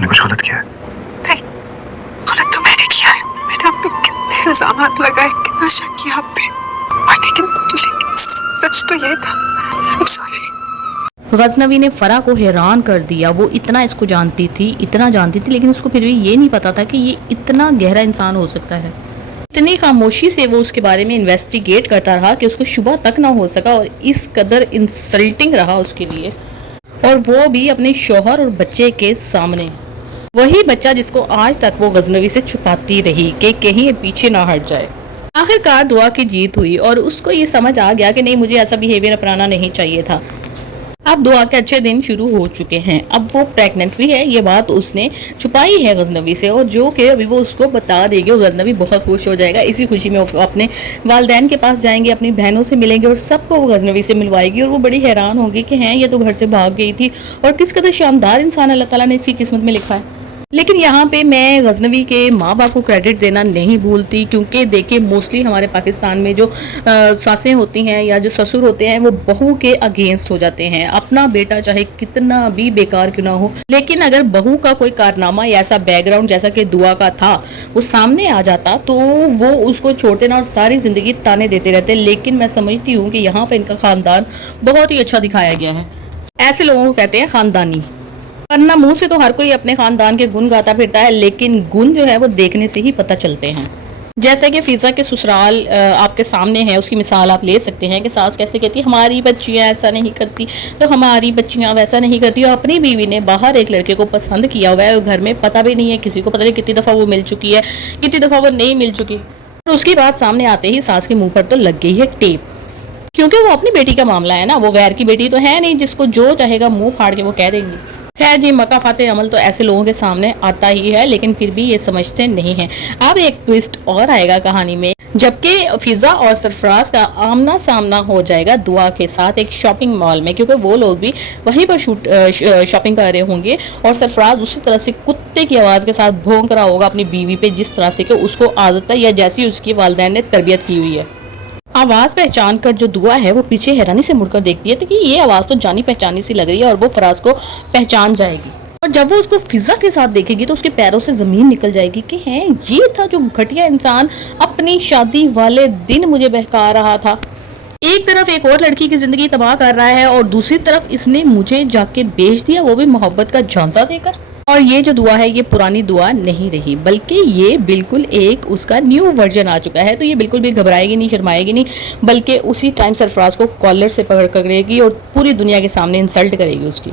मैंने कुछ गलत किया है? नहीं, गलत तो मैंने किया है। मैंने आप पे कितने इल्जामात लगाए, कितना शक किया आप पे, और लेकिन सच तो ये था। I'm sorry। गजनवी ने फरा को हैरान कर दिया। वो इतना इसको जानती थी, इतना जानती थी, लेकिन उसको फिर भी ये नहीं पता था कि ये इतना गहरा इंसान हो सकता है। इतनी खामोशी से वो उसके बारे में इन्वेस्टिगेट करता रहा कि उसको शुबा तक ना हो सका, और इस कदर इंसल्टिंग रहा उसके लिए, और वो भी अपने शौहर और बच्चे के सामने। वही बच्चा जिसको आज तक वो गजनवी से छुपाती रही कि कहीं ये पीछे ना हट जाए। आखिरकार दुआ की जीत हुई और उसको ये समझ आ गया कि नहीं, मुझे ऐसा बिहेवियर अपनाना नहीं चाहिए था। अब दुआ के अच्छे दिन शुरू हो चुके हैं। अब वो प्रेग्नेंट भी है, ये बात उसने छुपाई है गजनवी से, और जो कि अभी वो उसको बता देगी। और गजनवी बहुत खुश हो जाएगा। इसी खुशी में वो अपने वालदैन के पास जाएंगे, अपनी बहनों से मिलेंगे, और सबको वो गजनवी से मिलवाएगी। और वो बड़ी हैरान होगी कि हैं, ये तो घर से भाग गई थी, और किस कदर शानदार इंसान अल्लाह ताला ने इसकी किस्मत में लिखा है। लेकिन यहाँ पे मैं गजनवी के माँ बाप को क्रेडिट देना नहीं भूलती, क्योंकि देखिए मोस्टली हमारे पाकिस्तान में जो सासें होती हैं या जो ससुर होते हैं, वो बहू के अगेंस्ट हो जाते हैं। अपना बेटा चाहे कितना भी बेकार क्यों ना हो, लेकिन अगर बहू का कोई कारनामा या ऐसा बैकग्राउंड जैसा कि दुआ का था वो सामने आ जाता, तो वो उसको छोड़ते ना और सारी ज़िंदगी ताने देते रहते। लेकिन मैं समझती हूँ कि यहाँ पर इनका ख़ानदान बहुत ही अच्छा दिखाया गया है। ऐसे लोगों को कहते हैं ख़ानदानी। वरना मुंह से तो हर कोई अपने खानदान के गुण गाता फिरता है, लेकिन गुण जो है वो देखने से ही पता चलते हैं। जैसे कि फिजा के ससुराल आपके सामने है, उसकी मिसाल आप ले सकते हैं कि सास कैसे कहती है हमारी बच्चियां ऐसा नहीं करती, तो हमारी बच्चियां वैसा नहीं करती। और अपनी बीवी ने बाहर एक लड़के को पसंद किया हुआ है, घर में पता भी नहीं है किसी को, पता नहीं कितनी दफ़ा वो मिल चुकी है, कितनी दफ़ा वो नहीं मिल चुकी। और उसकी बात सामने आते ही सास के मुँह पर तो लग गई है टेप, क्योंकि वो अपनी बेटी का मामला है ना, वो गैर की बेटी तो है नहीं जिसको जो चाहेगा मुंह फाड़ के वो कह देंगी। खैर जी, मका फाते अमल तो ऐसे लोगों के सामने आता ही है, लेकिन फिर भी ये समझते नहीं हैं। अब एक ट्विस्ट और आएगा कहानी में, जबकि फिजा और सरफराज का आमना सामना हो जाएगा दुआ के साथ एक शॉपिंग मॉल में, क्योंकि वो लोग भी वहीं पर शॉपिंग कर रहे होंगे। और सरफराज उसी तरह से कुत्ते की आवाज़ के साथ भौंक रहा होगा अपनी बीवी पे, जिस तरह से कि उसको आदत है या जैसी उसकी वालिदैन ने तरबियत की हुई है। आवाज़ पहचान कर जो दुआ है वो पीछे हैरानी से मुड़कर देखती है कि ये आवाज़ तो जानी पहचानी सी लग रही है, और वो फराज को पहचान जाएगी। और जब वो उसको फिजा के साथ देखेगी तो उसके पैरों से ज़मीन निकल जाएगी कि हैं, ये था जो घटिया इंसान अपनी शादी वाले दिन मुझे बहका रहा था। एक तरफ एक और लड़की की ज़िंदगी तबाह कर रहा है, और दूसरी तरफ इसने मुझे जाके बेच दिया, वो भी मोहब्बत का झांसा देकर। और ये जो दुआ है ये पुरानी दुआ नहीं रही, बल्कि ये बिल्कुल एक उसका न्यू वर्जन आ चुका है। तो ये बिल्कुल भी घबराएगी नहीं, शर्माएगी नहीं, बल्कि उसी टाइम सरफराज को कॉलर से पकड़ेगी और पूरी दुनिया के सामने इंसल्ट करेगी उसकी।